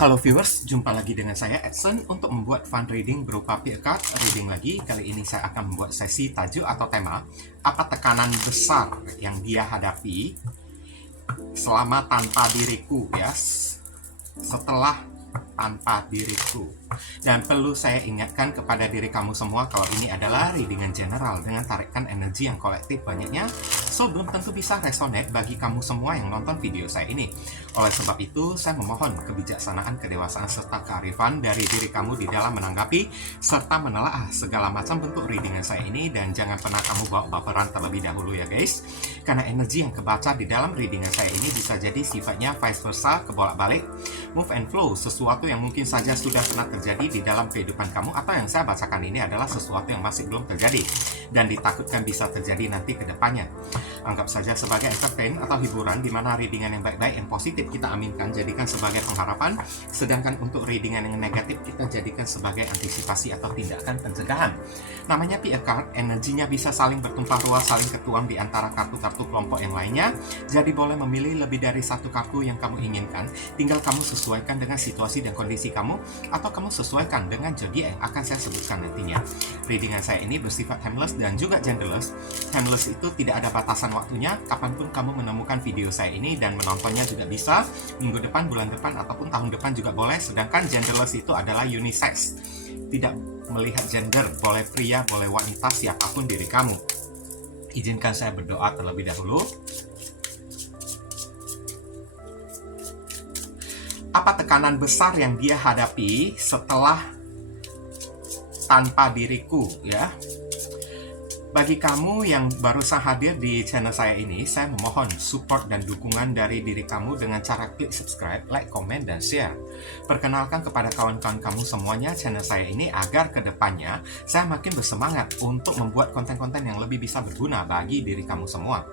Halo viewers, jumpa lagi dengan saya Edson untuk membuat fun reading berupa peer card reading lagi. Kali ini saya akan membuat sesi tajuk atau tema apa tekanan besar yang dia hadapi selama tanpa diriku ya. Setelah tanpa diriku. Dan perlu saya ingatkan kepada diri kamu semua kalau ini adalah readingan general dengan tarikan energi yang kolektif banyaknya, so belum tentu bisa resonate bagi kamu semua yang nonton video saya ini. Oleh sebab itu, saya memohon kebijaksanaan, kedewasaan, serta kearifan dari diri kamu di dalam menanggapi serta menelaah segala macam bentuk readingan saya ini, dan jangan pernah kamu bawa baperan terlebih dahulu ya guys, karena energi yang kebaca di dalam readingan saya ini bisa jadi sifatnya vice versa, kebolak-balik, move and flow, sesuatu yang mungkin saja sudah pernah terjadi di dalam kehidupan kamu, atau yang saya bacakan ini adalah sesuatu yang masih belum terjadi dan ditakutkan bisa terjadi nanti ke depannya. Anggap saja sebagai entertain atau hiburan, di mana readingan yang baik-baik yang positif kita aminkan, jadikan sebagai pengharapan, sedangkan untuk readingan yang negatif kita jadikan sebagai antisipasi atau tindakan pencegahan. Namanya peer card, energinya bisa saling bertumpah ruah, saling ketuang di antara kartu-kartu kelompok yang lainnya, jadi boleh memilih lebih dari satu kartu yang kamu inginkan, tinggal kamu sesuaikan dengan situasi dan kondisi kamu, atau kamu sesuaikan dengan zodiak yang akan saya sebutkan nantinya. Readingan saya ini bersifat timeless dan juga genderless. Timeless itu tidak ada batasan waktunya, kapanpun kamu menemukan video saya ini dan menontonnya juga bisa, minggu depan, bulan depan, ataupun tahun depan juga boleh. Sedangkan genderless itu adalah unisex, tidak melihat gender, boleh pria, boleh wanita, siapapun diri kamu. Izinkan saya berdoa terlebih dahulu. Apa tekanan besar yang dia hadapi setelah tanpa diriku ya? Bagi kamu yang barusan hadir di channel saya ini, saya memohon support dan dukungan dari diri kamu dengan cara klik subscribe, like, komen, dan share. Perkenalkan kepada kawan-kawan kamu semuanya channel saya ini agar kedepannya saya makin bersemangat untuk membuat konten-konten yang lebih bisa berguna bagi diri kamu semua.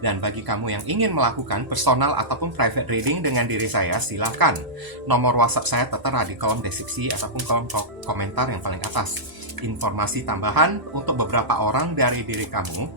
Dan bagi kamu yang ingin melakukan personal ataupun private reading dengan diri saya, silahkan. Nomor WhatsApp saya tertera di kolom deskripsi ataupun kolom komentar yang paling atas. Informasi tambahan untuk beberapa orang dari diri kamu,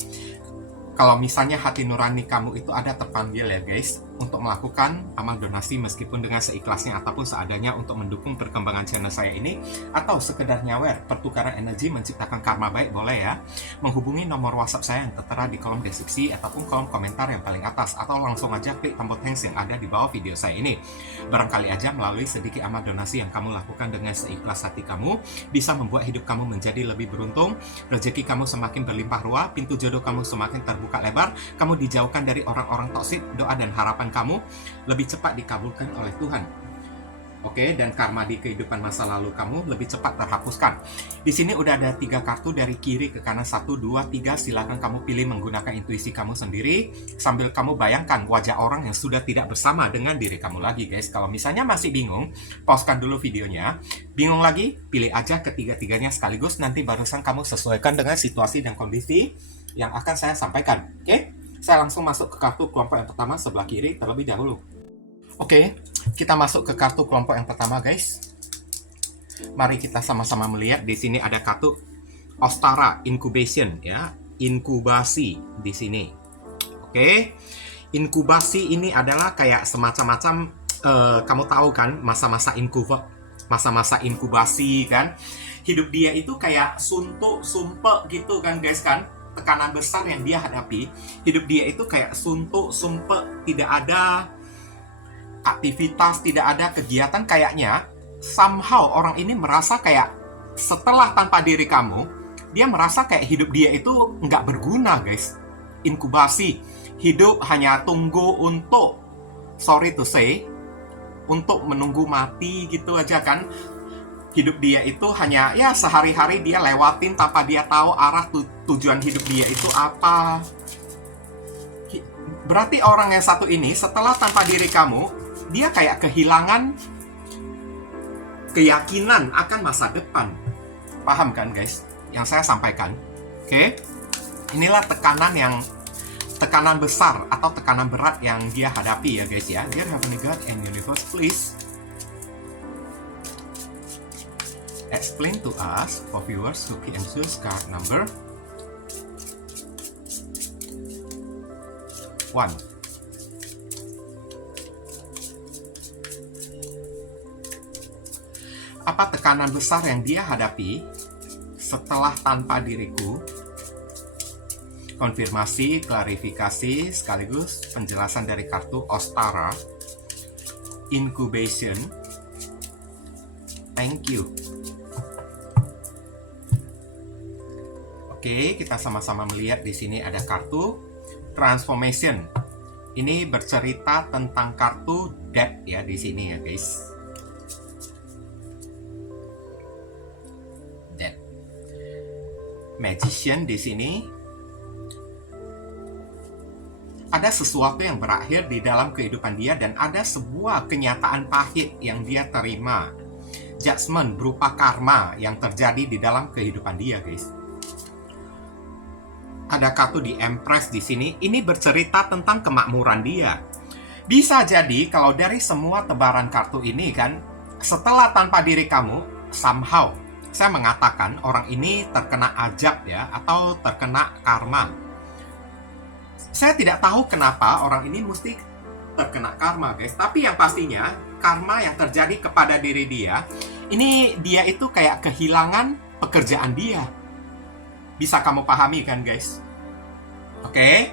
kalau misalnya hati nurani kamu itu ada terpanggil ya guys, untuk melakukan amal donasi meskipun dengan seikhlasnya ataupun seadanya untuk mendukung perkembangan channel saya ini, atau sekedar nyawer pertukaran energi menciptakan karma baik, boleh ya, menghubungi nomor WhatsApp saya yang tertera di kolom deskripsi ataupun kolom komentar yang paling atas, atau langsung aja klik tombol thanks yang ada di bawah video saya ini. Barangkali aja melalui sedikit amal donasi yang kamu lakukan dengan seikhlas hati kamu bisa membuat hidup kamu menjadi lebih beruntung, rezeki kamu semakin berlimpah ruah, pintu jodoh kamu semakin terbuka lebar, kamu dijauhkan dari orang-orang toksik, doa dan harapan kamu lebih cepat dikabulkan oleh Tuhan. Oke, dan karma di kehidupan masa lalu kamu lebih cepat terhapuskan. Di sini udah ada 3 kartu dari kiri ke kanan, 1, 2, 3. Silakan kamu pilih menggunakan intuisi kamu sendiri sambil kamu bayangkan wajah orang yang sudah tidak bersama dengan diri kamu lagi guys. Kalau misalnya masih bingung, pauskan dulu videonya. Bingung lagi, pilih aja ketiga-tiganya sekaligus, nanti barusan kamu sesuaikan dengan situasi dan kondisi yang akan saya sampaikan. Oke, saya langsung masuk ke kartu kelompok yang pertama sebelah kiri terlebih dahulu. Oke, kita masuk ke kartu kelompok yang pertama guys. Mari kita sama-sama melihat. Di sini ada kartu Ostara, incubation ya, inkubasi di sini. Oke, inkubasi ini adalah kayak semacam kamu tahu kan masa-masa inkubasi kan. Hidup dia itu kayak suntuk, sumpek gitu kan guys kan. Tekanan besar yang dia hadapi, hidup dia itu kayak suntuk, sumpek, tidak ada aktivitas, tidak ada kegiatan. Kayaknya somehow orang ini merasa kayak setelah tanpa diri kamu, dia merasa kayak hidup dia itu nggak berguna guys. Inkubasi, hidup hanya tunggu untuk, sorry to say, untuk menunggu mati gitu aja kan. Hidup dia itu hanya ya sehari-hari dia lewatin tanpa dia tahu arah tujuan hidup dia itu apa. Berarti orang yang satu ini setelah tanpa diri kamu, dia kayak kehilangan keyakinan akan masa depan. Paham kan guys yang saya sampaikan? Oke, inilah tekanan besar atau tekanan berat yang dia hadapi ya guys ya. Dear Heavenly God and Universe, please explain to us for viewers who can choose card number 1, apa tekanan besar yang dia hadapi setelah tanpa diriku. Konfirmasi, klarifikasi, sekaligus penjelasan dari kartu Ostara. Incubation. Thank you. Oke, kita sama-sama melihat di sini ada kartu Transformation. Ini bercerita tentang kartu Death ya di sini ya, guys. Death. Magician di sini. Ada sesuatu yang berakhir di dalam kehidupan dia dan ada sebuah kenyataan pahit yang dia terima. Judgment berupa karma yang terjadi di dalam kehidupan dia, guys. Ada kartu di Empress di sini. Ini bercerita tentang kemakmuran dia. Bisa jadi kalau dari semua tebaran kartu ini kan, setelah tanpa diri kamu, somehow saya mengatakan orang ini terkena ajab ya, atau terkena karma. Saya tidak tahu kenapa orang ini mesti terkena karma, guys. Tapi yang pastinya, karma yang terjadi kepada diri dia, ini dia itu kayak kehilangan pekerjaan dia. Bisa kamu pahami kan, guys? Oke?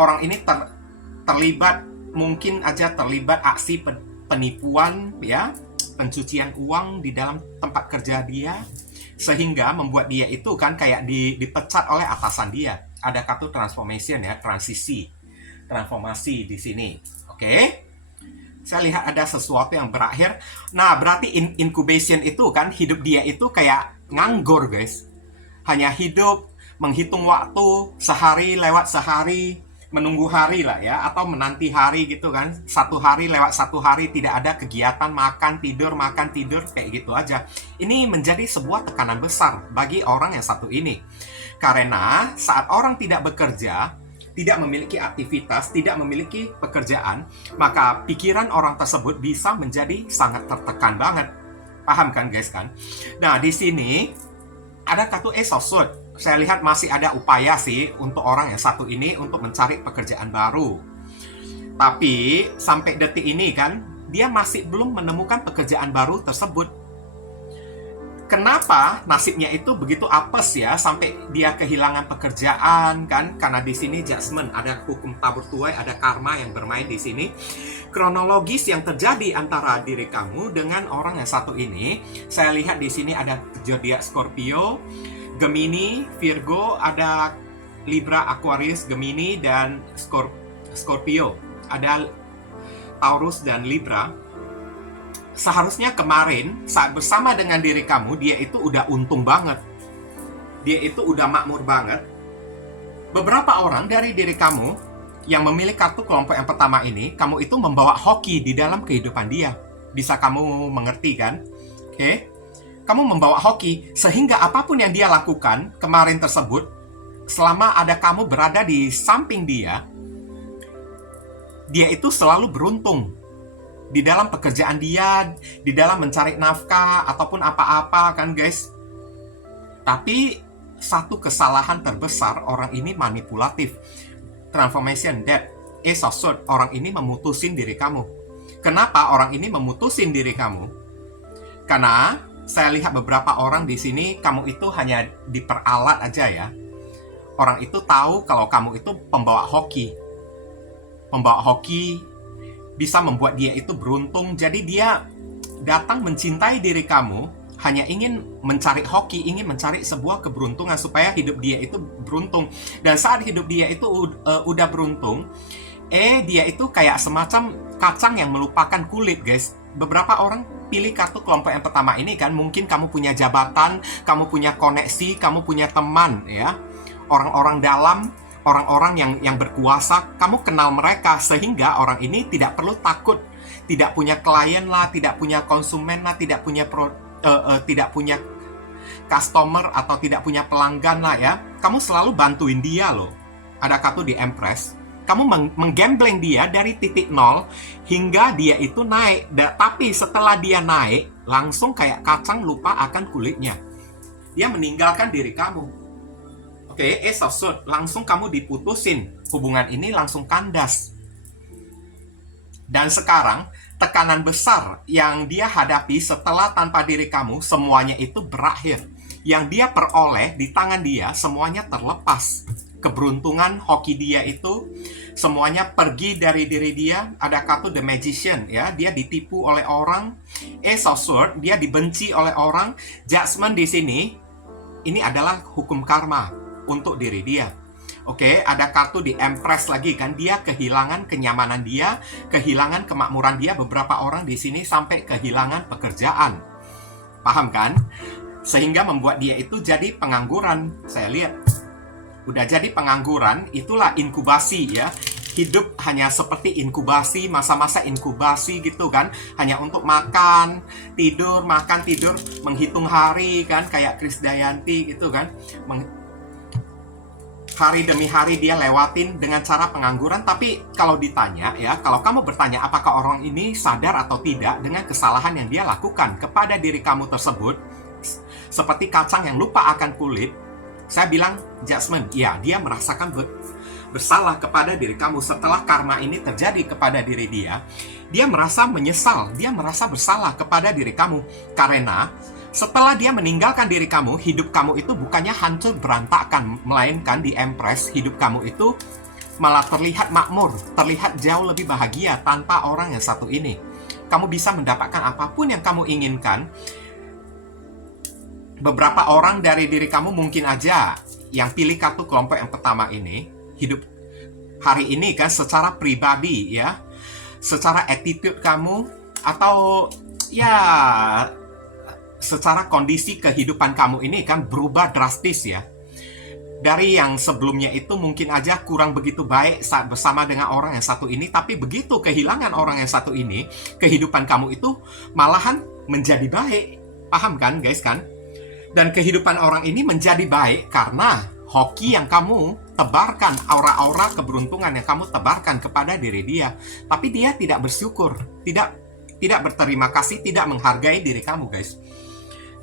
Orang ini terlibat, mungkin aja terlibat aksi penipuan, ya, pencucian uang di dalam tempat kerja dia, sehingga membuat dia itu kan kayak dipecat oleh atasan dia. Ada kartu transformation ya, transisi, transformasi di sini. Oke? Saya lihat ada sesuatu yang berakhir. Nah, berarti incubation itu kan hidup dia itu kayak nganggur, guys. Hanya hidup, menghitung waktu, sehari lewat sehari, menunggu hari lah ya, atau menanti hari gitu kan. Satu hari lewat satu hari, tidak ada kegiatan, makan, tidur, kayak gitu aja. Ini menjadi sebuah tekanan besar bagi orang yang satu ini. Karena saat orang tidak bekerja, tidak memiliki aktivitas, tidak memiliki pekerjaan, maka pikiran orang tersebut bisa menjadi sangat tertekan banget. Paham kan, guys kan? Nah, di sini ada kartu Ace of Swords. Saya lihat masih ada upaya sih untuk orang yang satu ini untuk mencari pekerjaan baru. Tapi sampai detik ini kan, dia masih belum menemukan pekerjaan baru tersebut. Kenapa nasibnya itu begitu apes ya, sampai dia kehilangan pekerjaan kan? Karena di sini judgment, ada hukum tabur tuai, ada karma yang bermain di sini. Kronologis yang terjadi antara diri kamu dengan orang yang satu ini, saya lihat di sini ada zodiak Scorpio, Gemini, Virgo, ada Libra, Aquarius, Gemini, dan Scorpio. Ada Taurus dan Libra. Seharusnya kemarin saat bersama dengan diri kamu, dia itu udah untung banget. Dia itu udah makmur banget. Beberapa orang dari diri kamu yang memilih kartu kelompok yang pertama ini, kamu itu membawa hoki di dalam kehidupan dia. Bisa kamu mengerti kan? Oke? Kamu membawa hoki, sehingga apapun yang dia lakukan kemarin tersebut, selama ada kamu berada di samping dia itu selalu beruntung. Di dalam pekerjaan dia, di dalam mencari nafkah, ataupun apa-apa kan, guys. Tapi, satu kesalahan terbesar, orang ini manipulatif. Transformation, Death, Ace of Swords, orang ini memutusin diri kamu. Kenapa orang ini memutusin diri kamu? Karena saya lihat beberapa orang di sini, kamu itu hanya diperalat aja ya. Orang itu tahu kalau kamu itu pembawa hoki. Pembawa hoki bisa membuat dia itu beruntung. Jadi dia datang mencintai diri kamu, hanya ingin mencari hoki, ingin mencari sebuah keberuntungan supaya hidup dia itu beruntung. Dan saat hidup dia itu udah beruntung, dia itu kayak semacam kacang yang melupakan kulit, guys. Beberapa orang pilih kartu kelompok yang pertama ini kan, mungkin kamu punya jabatan, kamu punya koneksi, kamu punya teman ya, orang-orang dalam, orang-orang yang berkuasa, kamu kenal mereka, sehingga orang ini tidak perlu takut, tidak punya klien lah, tidak punya konsumen lah, tidak punya customer atau tidak punya pelanggan lah ya. Kamu selalu bantuin dia loh. Ada kartu di Empress. Kamu menggambleng dia dari titik nol hingga dia itu naik. Tapi setelah dia naik, langsung kayak kacang lupa akan kulitnya. Dia meninggalkan diri kamu. Oke, Ace of Swords, langsung kamu diputusin. Hubungan ini langsung kandas. Dan sekarang, tekanan besar yang dia hadapi setelah tanpa diri kamu, semuanya itu berakhir. Yang dia peroleh di tangan dia, semuanya terlepas. Keberuntungan hoki dia itu semuanya pergi dari diri dia. Ada kartu The Magician, ya, dia ditipu oleh orang. Ace of Swords, dia dibenci oleh orang. Judgment di sini, ini adalah hukum karma untuk diri dia. Oke, ada kartu di Empress lagi kan, dia kehilangan kenyamanan dia, kehilangan kemakmuran dia. Beberapa orang di sini sampai kehilangan pekerjaan. Paham kan? Sehingga membuat dia itu jadi pengangguran. Saya lihat udah jadi pengangguran, itulah inkubasi ya. Hidup hanya seperti inkubasi, masa-masa inkubasi gitu kan. Hanya untuk makan, tidur, menghitung hari kan, kayak Krisdayanti gitu kan. Hari demi hari dia lewatin dengan cara pengangguran. Tapi kalau ditanya ya, kalau kamu bertanya apakah orang ini sadar atau tidak dengan kesalahan yang dia lakukan kepada diri kamu tersebut, seperti kacang yang lupa akan kulit, saya bilang judgment. Ya, dia merasakan bersalah kepada diri kamu. Setelah karma ini terjadi kepada diri dia, dia merasa menyesal, dia merasa bersalah kepada diri kamu. Karena setelah dia meninggalkan diri kamu, hidup kamu itu bukannya hancur berantakan, melainkan di Empress, hidup kamu itu malah terlihat makmur, terlihat jauh lebih bahagia tanpa orang yang satu ini. Kamu bisa mendapatkan apapun yang kamu inginkan. Beberapa orang dari diri kamu mungkin aja yang pilih kartu kelompok yang pertama ini, hidup hari ini kan secara pribadi ya, secara attitude kamu, atau ya secara kondisi kehidupan kamu ini kan berubah drastis ya. Dari yang sebelumnya itu mungkin aja kurang begitu baik saat bersama dengan orang yang satu ini, tapi begitu kehilangan orang yang satu ini, kehidupan kamu itu malahan menjadi baik. Paham kan guys kan? Dan kehidupan orang ini menjadi baik karena hoki yang kamu tebarkan, aura-aura keberuntungan yang kamu tebarkan kepada diri dia. Tapi dia tidak bersyukur, tidak berterima kasih, tidak menghargai diri kamu guys.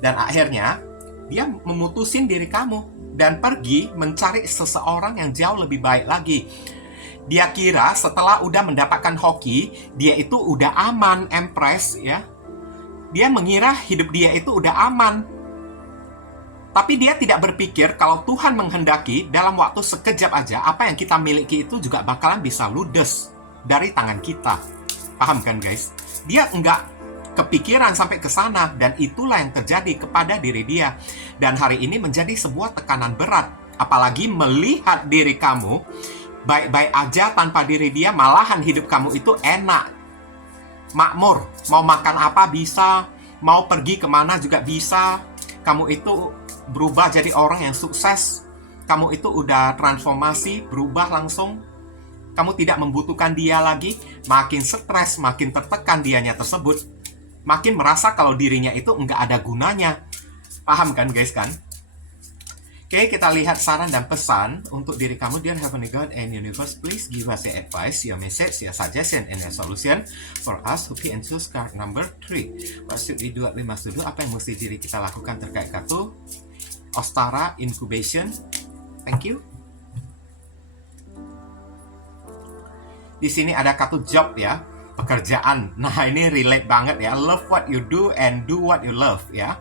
Dan akhirnya dia memutusin diri kamu dan pergi mencari seseorang yang jauh lebih baik lagi. Dia kira setelah udah mendapatkan hoki, dia itu udah aman, Empress ya. Dia mengira hidup dia itu udah aman. Tapi dia tidak berpikir kalau Tuhan menghendaki dalam waktu sekejap aja, apa yang kita miliki itu juga bakalan bisa ludes dari tangan kita. Paham kan guys? Dia enggak kepikiran sampai ke sana, dan itulah yang terjadi kepada diri dia. Dan hari ini menjadi sebuah tekanan berat, apalagi melihat diri kamu baik-baik aja tanpa diri dia, malahan hidup kamu itu enak, makmur, mau makan apa bisa, mau pergi kemana juga bisa. Kamu itu berubah jadi orang yang sukses, kamu itu udah transformasi, berubah langsung. Kamu tidak membutuhkan dia lagi, makin stres, makin tertekan dianya tersebut, makin merasa kalau dirinya itu nggak ada gunanya. Paham kan guys kan? Oke, kita lihat saran dan pesan untuk diri kamu. Dear Heavenly God and Universe, please give us your advice, your message, your suggestion, and your solution for us who and choose card number 3. What should we do, what we must do? Apa yang mesti diri kita lakukan terkait kartu Ostara Incubation? Thank you. Di sini ada kartu job ya, pekerjaan. Nah, ini relate banget ya. Love what you do and do what you love ya.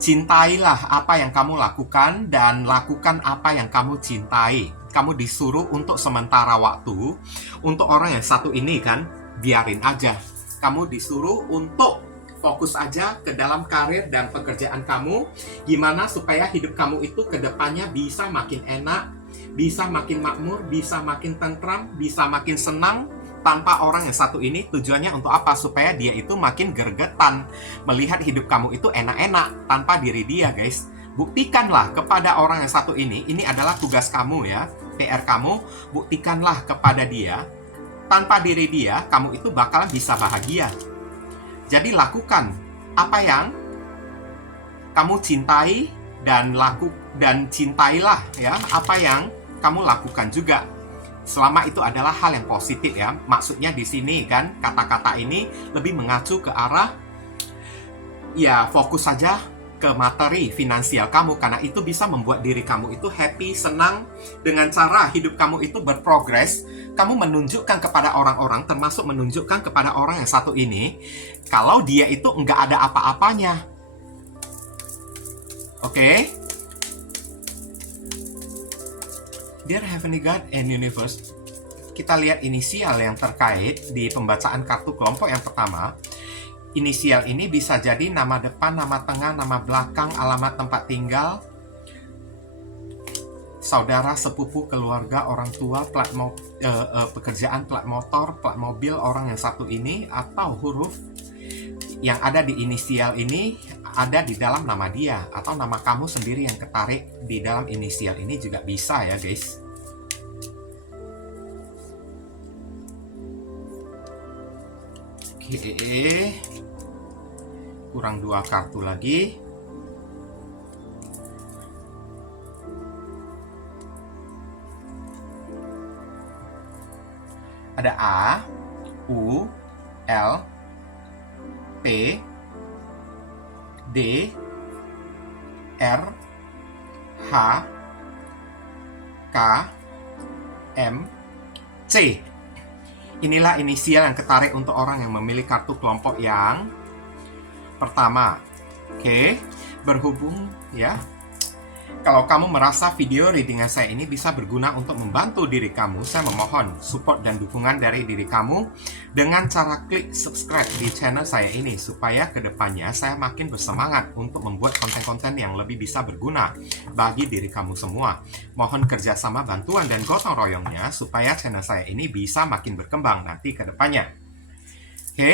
Cintailah apa yang kamu lakukan dan lakukan apa yang kamu cintai. Kamu disuruh untuk sementara waktu, untuk orang yang satu ini kan, biarin aja. Kamu disuruh untuk fokus aja ke dalam karir dan pekerjaan kamu. Gimana supaya hidup kamu itu ke depannya bisa makin enak, bisa makin makmur, bisa makin tentram, bisa makin senang. Tanpa orang yang satu ini, tujuannya untuk apa? Supaya dia itu makin gergetan melihat hidup kamu itu enak-enak tanpa diri dia guys. Buktikanlah kepada orang yang satu ini adalah tugas kamu ya, PR kamu. Buktikanlah kepada dia, tanpa diri dia, kamu itu bakalan bisa bahagia. Jadi lakukan apa yang kamu cintai dan cintailah ya apa yang kamu lakukan juga. Selama itu adalah hal yang positif ya. Maksudnya di sini kan kata-kata ini lebih mengacu ke arah ya fokus saja ke materi finansial kamu, karena itu bisa membuat diri kamu itu happy, senang. Dengan cara hidup kamu itu berprogres, kamu menunjukkan kepada orang-orang, termasuk menunjukkan kepada orang yang satu ini, kalau dia itu nggak ada apa-apanya. Oke? Dear Heavenly God and Universe, kita lihat inisial yang terkait di pembacaan kartu kelompok yang pertama. Inisial ini bisa jadi nama depan, nama tengah, nama belakang, alamat tempat tinggal, saudara, sepupu, keluarga, orang tua, pekerjaan, plat motor, plat mobil orang yang satu ini, atau huruf yang ada di inisial ini ada di dalam nama dia, atau nama kamu sendiri yang ketarik di dalam inisial ini juga bisa ya guys. Oke, kurang 2 kartu lagi. Ada A, U, L, P, D, R, H, K, M, C. Inilah inisial yang ketarik untuk orang yang memilih kartu kelompok yang pertama. Oke, berhubung ya, kalau kamu merasa video readingan saya ini bisa berguna untuk membantu diri kamu, saya memohon support dan dukungan dari diri kamu dengan cara klik subscribe di channel saya ini, supaya kedepannya saya makin bersemangat untuk membuat konten-konten yang lebih bisa berguna bagi diri kamu semua. Mohon kerjasama, bantuan, dan gotong royongnya supaya channel saya ini bisa makin berkembang nanti kedepannya. Oke.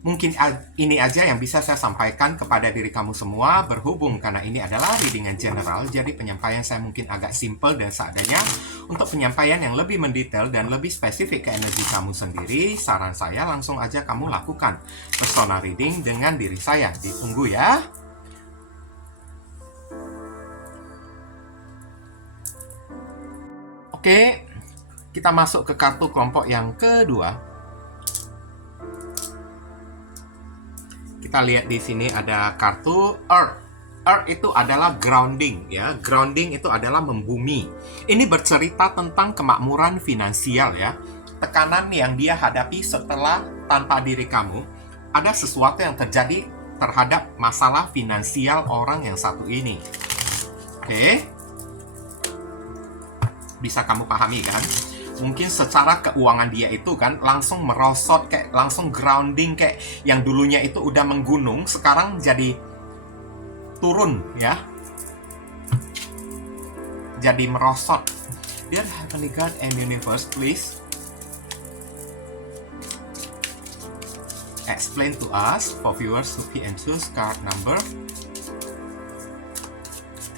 Mungkin ini aja yang bisa saya sampaikan kepada diri kamu semua, berhubung karena ini adalah readingan general, jadi penyampaian saya mungkin agak simple dan seadanya. Untuk penyampaian yang lebih mendetail dan lebih spesifik ke energi kamu sendiri, saran saya langsung aja kamu lakukan personal reading dengan diri saya. Ditunggu ya. Oke, kita masuk ke kartu kelompok yang kedua. Kita lihat di sini ada kartu Earth. Earth itu adalah grounding ya. Grounding itu adalah membumi. Ini bercerita tentang kemakmuran finansial ya. Tekanan yang dia hadapi setelah tanpa diri kamu, ada sesuatu yang terjadi terhadap masalah finansial orang yang satu ini. Oke. Bisa kamu pahami kan? Mungkin secara keuangan dia itu kan langsung merosot, kayak langsung grounding, kayak yang dulunya itu udah menggunung sekarang jadi turun ya, jadi merosot. Dear Heavenly God and Universe, please explain to us for viewers who pick and choose card number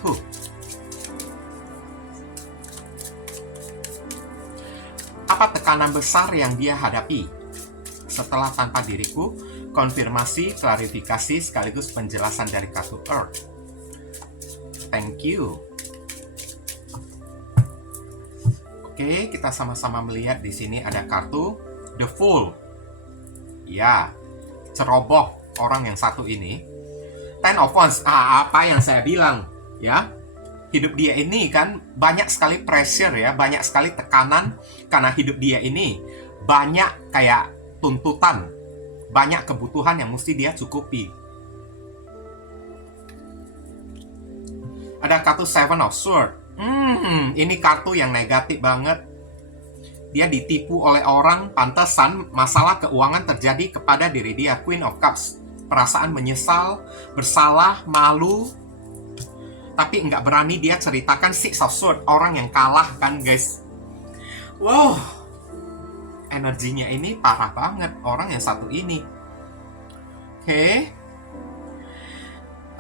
2. Apa tekanan besar yang dia hadapi setelah tanpa diriku? Konfirmasi, klarifikasi, sekaligus penjelasan dari kartu Earth. Thank you. Oke, kita sama-sama melihat di sini ada kartu The Fool. Ya, ceroboh orang yang satu ini. Ten of Wands, apa yang saya bilang ya? Hidup dia ini kan banyak sekali pressure ya, banyak sekali tekanan, karena hidup dia ini banyak kayak tuntutan, banyak kebutuhan yang mesti dia cukupi. Ada kartu Seven of Swords. Ini kartu yang negatif banget. Dia ditipu oleh orang, pantesan masalah keuangan terjadi kepada diri dia. Queen of Cups, perasaan menyesal, bersalah, malu, tapi nggak berani dia ceritakan. Six of Swords, orang yang kalah kan guys. Wow, energinya ini parah banget orang yang satu ini. Oke.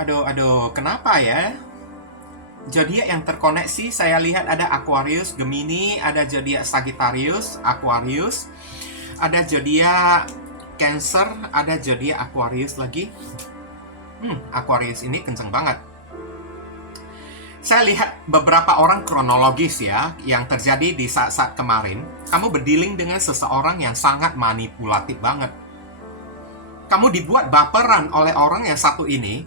Aduh, kenapa ya? Zodiak yang terkoneksi saya lihat ada Aquarius, Gemini, ada zodiak Sagittarius, Aquarius, ada zodiak Cancer, ada zodiak Aquarius lagi. Aquarius ini kenceng banget. Saya lihat beberapa orang kronologis ya, yang terjadi di saat-saat kemarin. Kamu berdealing dengan seseorang yang sangat manipulatif banget. kamu dibuat baperan oleh orang yang satu ini.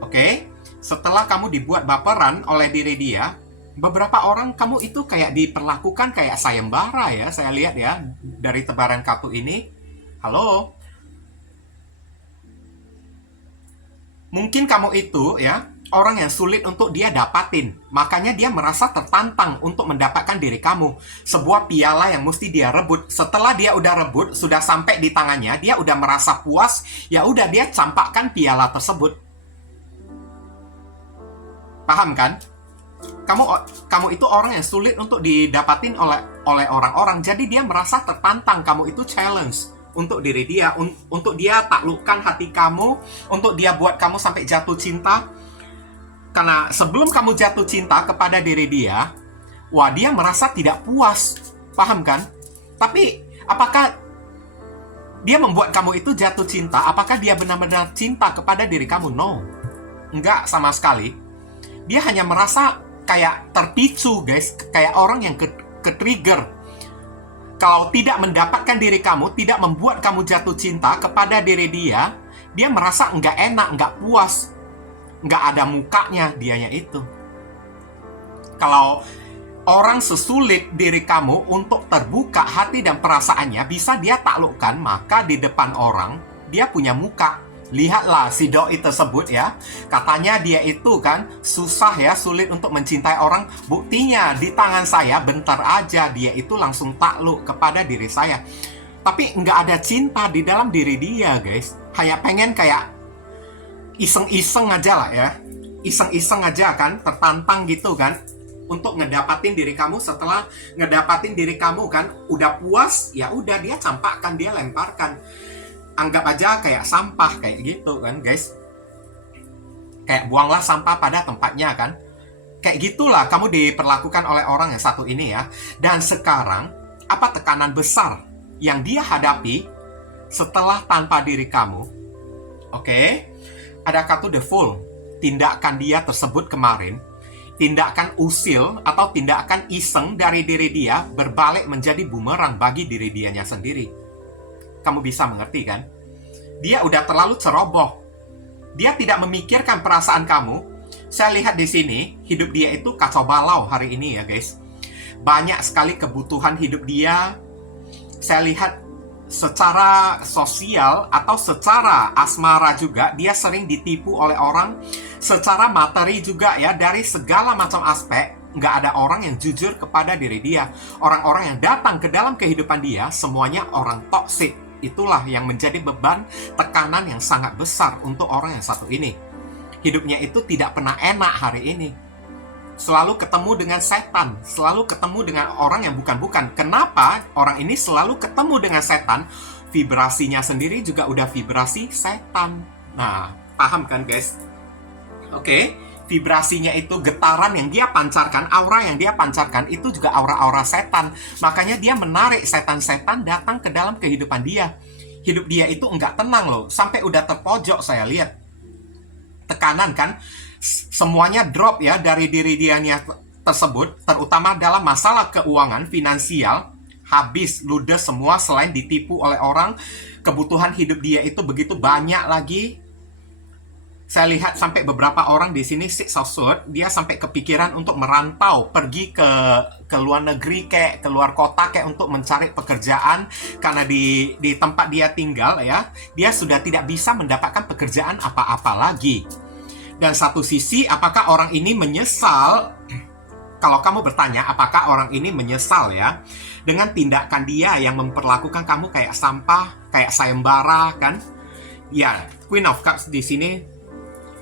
Oke, setelah kamu dibuat baperan oleh diri dia, beberapa orang kamu itu kayak diperlakukan kayak sayembara ya, saya lihat ya, dari tebaran kartu ini. Halo? Mungkin kamu itu ya, orang yang sulit untuk dia dapatin. Makanya dia merasa tertantang untuk mendapatkan diri kamu. Sebuah piala yang mesti dia rebut. Setelah dia udah rebut, sudah sampai di tangannya, dia udah merasa puas, ya udah dia campakkan piala tersebut. Paham kan? Kamu itu orang yang sulit untuk didapatin oleh orang-orang. Jadi dia merasa tertantang. Kamu itu challenge untuk diri dia, untuk dia taklukkan hati kamu, untuk dia buat kamu sampai jatuh cinta. Karena sebelum kamu jatuh cinta kepada diri dia, wah, dia merasa tidak puas. Paham kan? Tapi apakah dia membuat kamu itu jatuh cinta? Apakah dia benar-benar cinta kepada diri kamu? No. Enggak sama sekali. Dia hanya merasa kayak terpicu, guys. Kayak orang yang ke-trigger. Kalau tidak mendapatkan diri kamu, tidak membuat kamu jatuh cinta kepada diri dia, dia merasa nggak enak, nggak puas. Nggak ada mukanya dianya itu. Kalau orang sesulit diri kamu untuk terbuka hati dan perasaannya, bisa dia taklukkan, maka di depan orang, dia punya muka. Lihatlah si doi tersebut ya. Katanya dia itu kan susah ya, sulit untuk mencintai orang. Buktinya di tangan saya bentar aja dia itu langsung takluk kepada diri saya. Tapi nggak ada cinta di dalam diri dia, guys. Hanya pengen kayak iseng-iseng aja lah ya. Iseng-iseng aja kan, tertantang gitu kan, untuk ngedapatin diri kamu. Setelah ngedapatin diri kamu kan, udah puas, ya udah dia campakkan, dia lemparkan. Anggap aja kayak sampah, kayak gitu kan, guys. Kayak buanglah sampah pada tempatnya kan. Kayak gitulah kamu diperlakukan oleh orang yang satu ini ya. Dan sekarang, apa tekanan besar yang dia hadapi setelah tanpa diri kamu? Oke, ada kartu The Fool. Tindakan dia tersebut kemarin, tindakan usil atau tindakan iseng dari diri dia berbalik menjadi bumerang bagi diri dianya sendiri. Kamu bisa mengerti kan? Dia udah terlalu ceroboh. Dia tidak memikirkan perasaan kamu. Saya lihat di sini, hidup dia itu kacau balau hari ini ya guys. Banyak sekali kebutuhan hidup dia. Saya lihat secara sosial atau secara asmara juga, dia sering ditipu oleh orang. Secara materi juga ya, dari segala macam aspek. Nggak ada orang yang jujur kepada diri dia. Orang-orang yang datang ke dalam kehidupan dia, semuanya orang toksik. Itulah yang menjadi beban, tekanan yang sangat besar untuk orang yang satu ini. Hidupnya itu tidak pernah enak hari ini. Selalu ketemu dengan setan, selalu ketemu dengan orang yang bukan-bukan. Kenapa orang ini selalu ketemu dengan setan? Vibrasinya sendiri juga udah vibrasi setan. Nah, paham kan guys? Oke, vibrasinya itu, getaran yang dia pancarkan, aura yang dia pancarkan, itu juga aura-aura setan. Makanya dia menarik setan-setan datang ke dalam kehidupan dia. Hidup dia itu enggak tenang loh, sampai udah terpojok saya lihat. Tekanan kan, semuanya drop ya dari diri dianya tersebut, terutama dalam masalah keuangan, finansial, habis, ludes semua selain ditipu oleh orang. Kebutuhan hidup dia itu begitu banyak lagi. Saya lihat sampai beberapa orang di sini sosud, dia sampai kepikiran untuk merantau, pergi ke luar negeri kayak ke luar kota kayak untuk mencari pekerjaan, karena di tempat dia tinggal ya, dia sudah tidak bisa mendapatkan pekerjaan apa-apa lagi. Dan satu sisi, apakah orang ini menyesal? Kalau kamu bertanya, apakah orang ini menyesal ya dengan tindakan dia yang memperlakukan kamu kayak sampah, kayak sayembara kan? Ya, Queen of Cups di sini.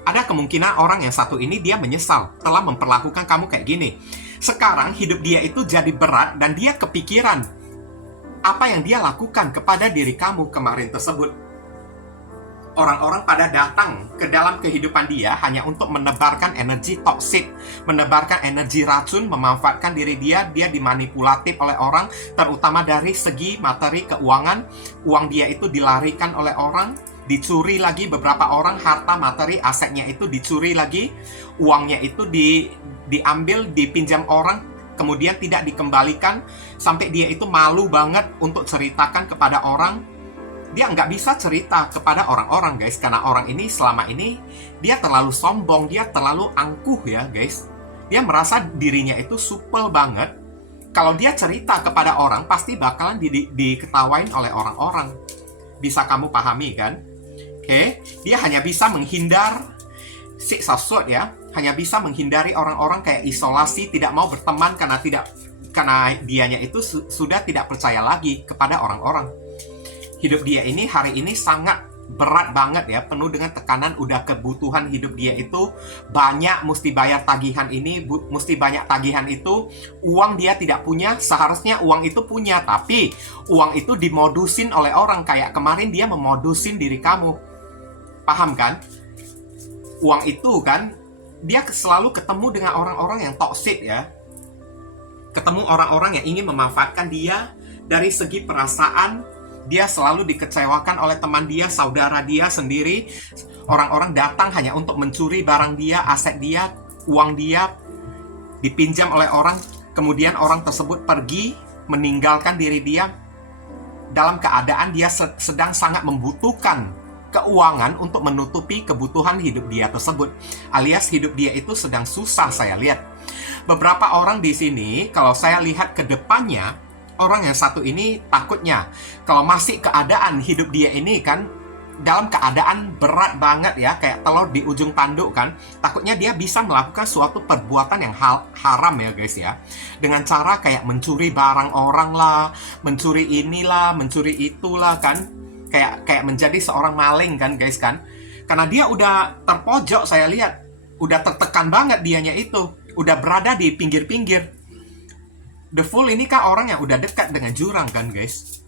Ada kemungkinan orang yang satu ini dia menyesal telah memperlakukan kamu kayak gini. Sekarang hidup dia itu jadi berat dan dia kepikiran apa yang dia lakukan kepada diri kamu kemarin tersebut. Orang-orang pada datang ke dalam kehidupan dia hanya untuk menebarkan energi toksik, menebarkan energi racun, memanfaatkan diri dia. Dia dimanipulatif oleh orang, terutama dari segi materi keuangan. Uang dia itu dilarikan oleh orang, dicuri lagi beberapa orang, harta materi asetnya itu dicuri lagi, uangnya itu diambil, dipinjam orang, kemudian tidak dikembalikan, sampai dia itu malu banget untuk ceritakan kepada orang. dia nggak bisa cerita kepada orang-orang, guys, karena orang ini selama ini dia terlalu sombong, dia terlalu angkuh ya, guys. Dia merasa dirinya itu supel banget. Kalau dia cerita kepada orang, pasti bakalan diketawain oleh orang-orang. Bisa kamu pahami kan? Oke, dia hanya bisa menghindar siksa sud ya, hanya bisa menghindari orang-orang, kayak isolasi, tidak mau berteman karena dianya itu sudah tidak percaya lagi kepada orang-orang. Hidup dia ini hari ini sangat berat banget ya, penuh dengan tekanan. Udah kebutuhan hidup dia itu banyak, mesti bayar tagihan ini, mesti banyak tagihan itu. Uang dia tidak punya, seharusnya uang itu punya, tapi uang itu dimodusin oleh orang. Kayak kemarin dia memodusin diri kamu, paham kan? Uang itu kan, dia selalu ketemu dengan orang-orang yang toksik ya, ketemu orang-orang yang ingin memanfaatkan dia dari segi perasaan. Dia selalu dikecewakan oleh teman dia, saudara dia sendiri. Orang-orang datang hanya untuk mencuri barang dia, aset dia, uang dia, dipinjam oleh orang. Kemudian orang tersebut pergi, meninggalkan diri dia dalam keadaan dia sedang sangat membutuhkan keuangan untuk menutupi kebutuhan hidup dia tersebut. Alias hidup dia itu sedang susah, saya lihat. Beberapa orang di sini, kalau saya lihat ke depannya, orang yang satu ini takutnya kalau masih keadaan hidup dia ini kan dalam keadaan berat banget ya, kayak telur di ujung tanduk kan, takutnya dia bisa melakukan suatu perbuatan yang haram ya guys ya, dengan cara kayak mencuri barang orang lah, mencuri inilah, mencuri itulah kan, kayak menjadi seorang maling kan guys kan, karena dia udah terpojok. Saya lihat udah tertekan banget dianya itu, udah berada di pinggir-pinggir. The Fool ini kan orang yang udah dekat dengan jurang kan guys.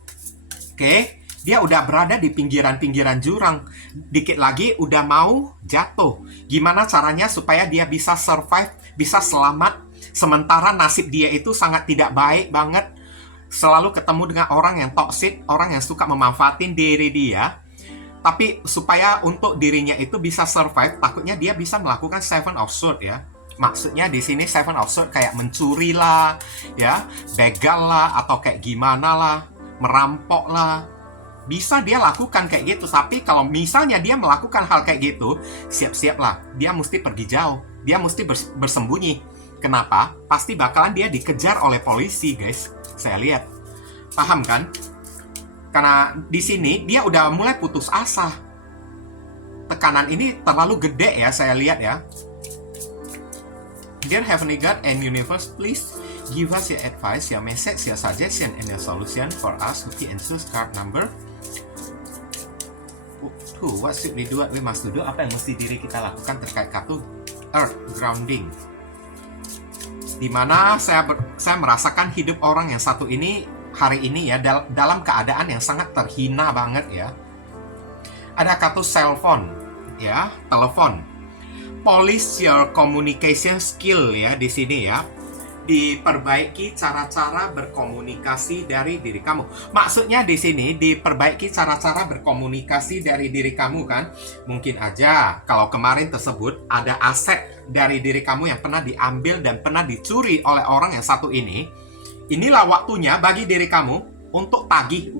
Oke, dia udah berada di pinggiran-pinggiran jurang. Dikit lagi udah mau jatuh. Gimana caranya supaya dia bisa survive, bisa selamat, sementara nasib dia itu sangat tidak baik banget. Selalu ketemu dengan orang yang toksik, orang yang suka memanfaatin diri dia. Tapi supaya untuk dirinya itu bisa survive, takutnya dia bisa melakukan Seven of Swords ya. Maksudnya di sini Seven of Swords kayak mencuri lah, ya, begal lah, atau kayak gimana lah, merampok lah. Bisa dia lakukan kayak gitu. Tapi kalau misalnya dia melakukan hal kayak gitu, siap-siap lah, dia mesti pergi jauh, dia mesti bersembunyi. Kenapa? Pasti bakalan dia dikejar oleh polisi, guys. Saya lihat, paham kan? Karena di sini dia udah mulai putus asa. Tekanan ini terlalu gede ya, saya lihat ya. Dear Heavenly God and Universe, please give us your advice, your message, your suggestion, and your solution for us. Hoki and choose card number 2. What should we do? We must do. Apa yang mesti diri kita lakukan terkait kartu Earth Grounding? Dimana saya merasakan hidup orang yang satu ini hari ini ya dalam keadaan yang sangat terhina banget ya. Ada kartu cell phone ya, telepon. Polish your communication skill ya di sini ya. Diperbaiki cara-cara berkomunikasi dari diri kamu. Maksudnya di sini diperbaiki cara-cara berkomunikasi dari diri kamu kan. Mungkin aja kalau kemarin tersebut ada aset dari diri kamu yang pernah diambil dan pernah dicuri oleh orang yang satu ini. Inilah waktunya bagi diri kamu untuk tagih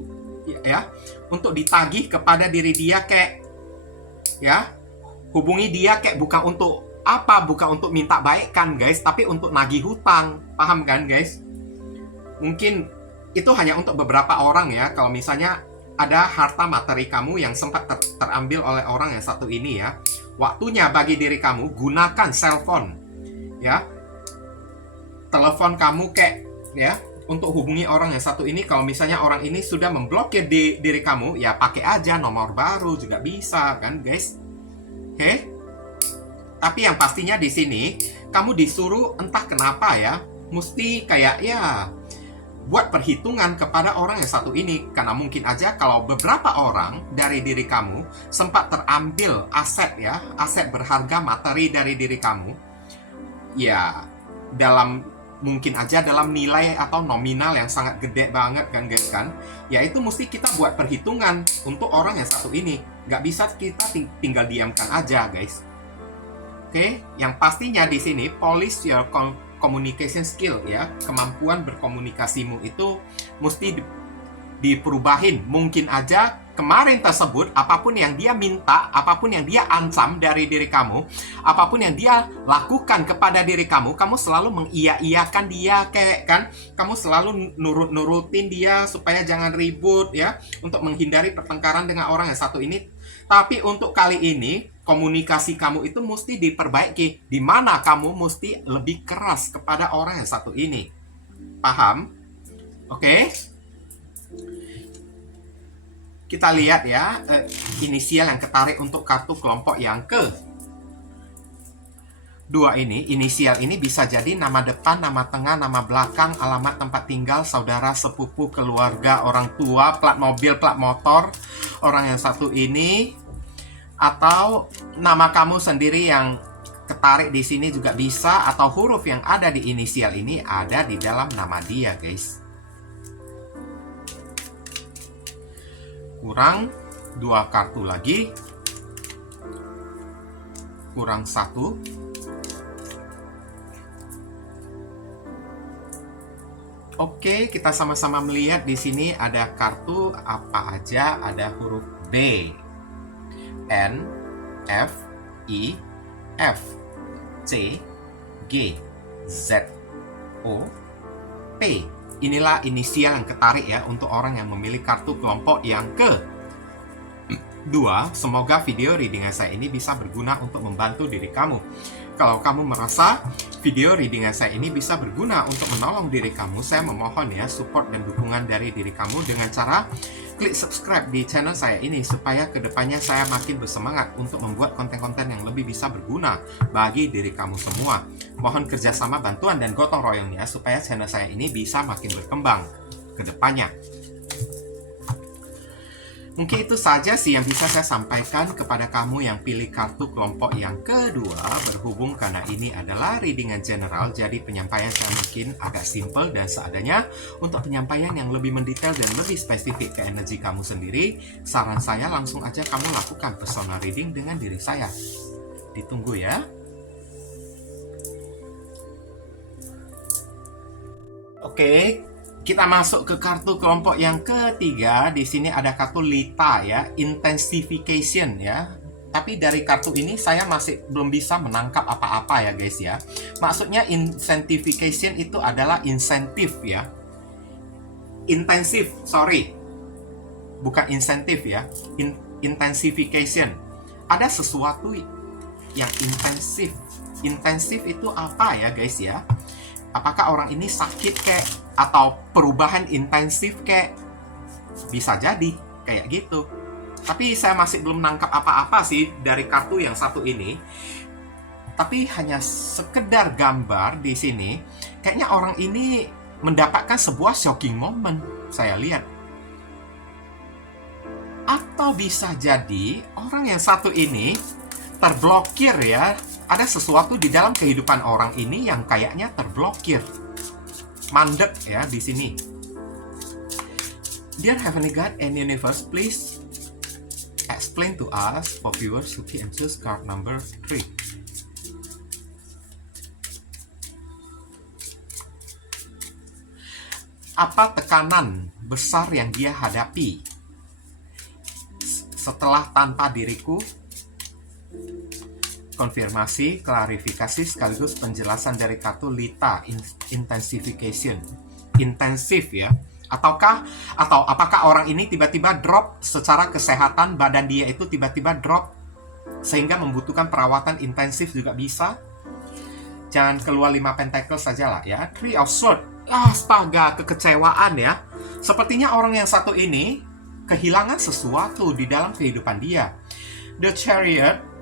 ya, untuk ditagih kepada diri dia, kayak ya, hubungi dia kayak bukan untuk apa, bukan untuk minta baikkan guys, tapi untuk nagih hutang. Paham kan guys? Mungkin itu hanya untuk beberapa orang ya. Kalau misalnya ada harta materi kamu yang sempat terambil oleh orang yang satu ini ya, waktunya bagi diri kamu gunakan cellphone ya, telepon kamu kayak ya, untuk hubungi orang yang satu ini. Kalau misalnya orang ini sudah memblokir diri kamu, ya pakai aja nomor baru juga bisa kan guys. Oke? Tapi yang pastinya di sini kamu disuruh entah kenapa ya, mesti kayak ya buat perhitungan kepada orang yang satu ini. Karena mungkin aja kalau beberapa orang dari diri kamu sempat terambil aset ya, aset berharga materi dari diri kamu. Ya, mungkin aja dalam nilai atau nominal yang sangat gede banget kan guys kan. Ya itu mesti kita buat perhitungan untuk orang yang satu ini. Nggak bisa kita tinggal diamkan aja guys. Oke, yang pastinya di sini polish your communication skill ya, kemampuan berkomunikasimu itu mesti diperubahin. Mungkin aja kemarin tersebut, apapun yang dia minta, apapun yang dia ancam dari diri kamu, apapun yang dia lakukan kepada diri kamu, kamu selalu mengiya-iyakan dia, kayak kan? Kamu selalu nurutin dia supaya jangan ribut ya, untuk menghindari pertengkaran dengan orang yang satu ini. Tapi untuk kali ini, komunikasi kamu itu mesti diperbaiki, di mana kamu mesti lebih keras kepada orang yang satu ini. Paham? Oke? Kita lihat ya, inisial yang ketarik untuk kartu kelompok yang ke dua ini. Inisial ini bisa jadi nama depan, nama tengah, nama belakang, alamat tempat tinggal, saudara, sepupu, keluarga, orang tua, plat mobil, plat motor orang yang satu ini, atau nama kamu sendiri yang ketarik di sini juga bisa, atau huruf yang ada di inisial ini ada di dalam nama dia, guys. Kurang 2 kartu lagi, kurang 1. Oke, kita sama-sama melihat di sini ada kartu apa aja. Ada huruf B, N, F, I, F, C, G, Z, O, P. Inilah inisial yang ketarik ya untuk orang yang memilih kartu kelompok yang ke-2. Semoga video readingan saya ini bisa berguna untuk membantu diri kamu. Kalau kamu merasa video readingan saya ini bisa berguna untuk menolong diri kamu, saya memohon ya support dan dukungan dari diri kamu dengan cara klik subscribe di channel saya ini, supaya kedepannya saya makin bersemangat untuk membuat konten-konten yang lebih bisa berguna bagi diri kamu semua. Mohon kerjasama, bantuan, dan gotong royongnya supaya channel saya ini bisa makin berkembang ke depannya. Mungkin itu saja sih yang bisa saya sampaikan kepada kamu yang pilih kartu kelompok yang kedua, berhubung karena ini adalah readingan general, jadi penyampaian saya mungkin agak simple dan seadanya. Untuk penyampaian yang lebih mendetail dan lebih spesifik ke energi kamu sendiri, saran saya langsung aja kamu lakukan personal reading dengan diri saya. Ditunggu ya. Oke, kita masuk ke kartu kelompok yang ketiga. Di sini ada kartu Lita ya, intensification ya. Tapi dari kartu ini saya masih belum bisa menangkap apa-apa ya guys ya. Maksudnya intensification itu adalah insentif ya. Intensif, sorry. Bukan insentif ya. Intensification. Ada sesuatu yang intensif. Intensif itu apa ya guys ya? Apakah orang ini sakit kek, atau perubahan intensif kek? Bisa jadi kayak gitu. Tapi saya masih belum nangkap apa-apa sih dari kartu yang satu ini. Tapi hanya sekedar gambar di sini, kayaknya orang ini mendapatkan sebuah shocking moment, saya lihat. Atau bisa jadi orang yang satu ini terblokir ya. Ada sesuatu di dalam kehidupan orang ini yang kayaknya terblokir, mandek ya di sini. Dear Heavenly God and Universe, please explain to us for viewers who can choose card number 3. Apa tekanan besar yang dia hadapi setelah tanpa diriku? Konfirmasi, klarifikasi, sekaligus penjelasan dari kartu Lita, intensification. Intensif ya. Atau apakah orang ini tiba-tiba drop secara kesehatan, badan dia itu tiba-tiba drop sehingga membutuhkan perawatan intensif juga bisa. Jangan keluar 5 pentacle saja lah ya. 3 of Swords. Astaga, kekecewaan ya. Sepertinya orang yang satu ini kehilangan sesuatu di dalam kehidupan dia. The Chariot,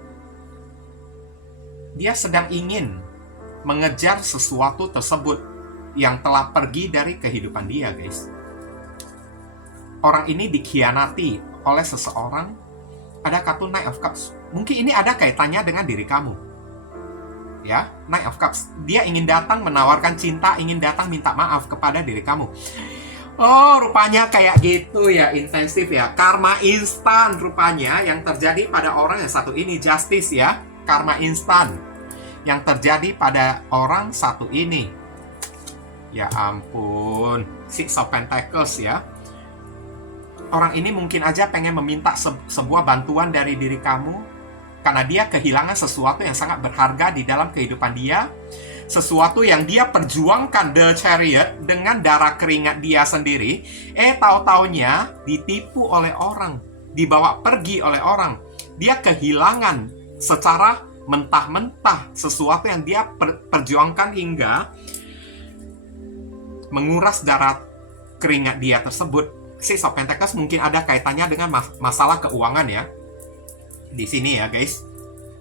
dia sedang ingin mengejar sesuatu tersebut yang telah pergi dari kehidupan dia, guys. Orang ini dikhianati oleh seseorang. Ada kartu Knight of Cups. Mungkin ini ada kaitannya dengan diri kamu. Ya, Knight of Cups. Dia ingin datang menawarkan cinta, ingin datang minta maaf kepada diri kamu. Oh, rupanya kayak gitu ya, intensif ya. Karma instan rupanya yang terjadi pada orang yang satu ini. Justice ya, karma instan yang terjadi pada orang satu ini. Ya ampun, Six of Pentacles ya. Orang ini mungkin aja pengen meminta sebuah bantuan dari diri kamu karena dia kehilangan sesuatu yang sangat berharga di dalam kehidupan dia, sesuatu yang dia perjuangkan, the chariot, dengan darah keringat dia sendiri. Tahu-taunya ditipu oleh orang, dibawa pergi oleh orang. Dia kehilangan secara mentah-mentah sesuatu yang dia perjuangkan hingga menguras darah keringat dia tersebut. Six of Pentacles mungkin ada kaitannya dengan masalah keuangan ya. Di sini ya guys.